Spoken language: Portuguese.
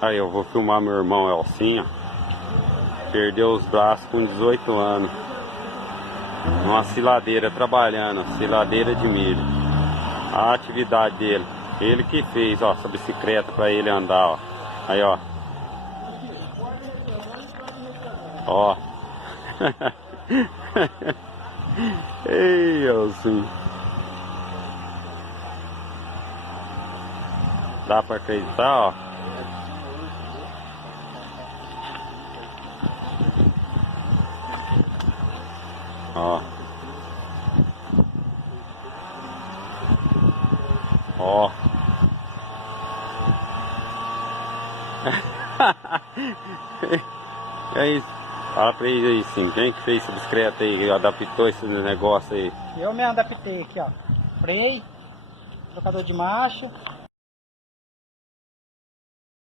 Aí eu vou filmar meu irmão Elcinho. Perdeu os braços com 18 anos. Numa siladeira trabalhando, siladeira de milho. A atividade dele. Ele que fez, ó, essa bicicleta pra ele andar, ó. Aí, ó. Ó. Ei, Elcinho. Dá pra acreditar, ó. Ó. Ó. É isso. Fala pra eles aí, sim. Quem que fez essa bicicleta aí? Adaptou esse negócio aí? Eu me adaptei aqui, ó. Freio, trocador de marcha.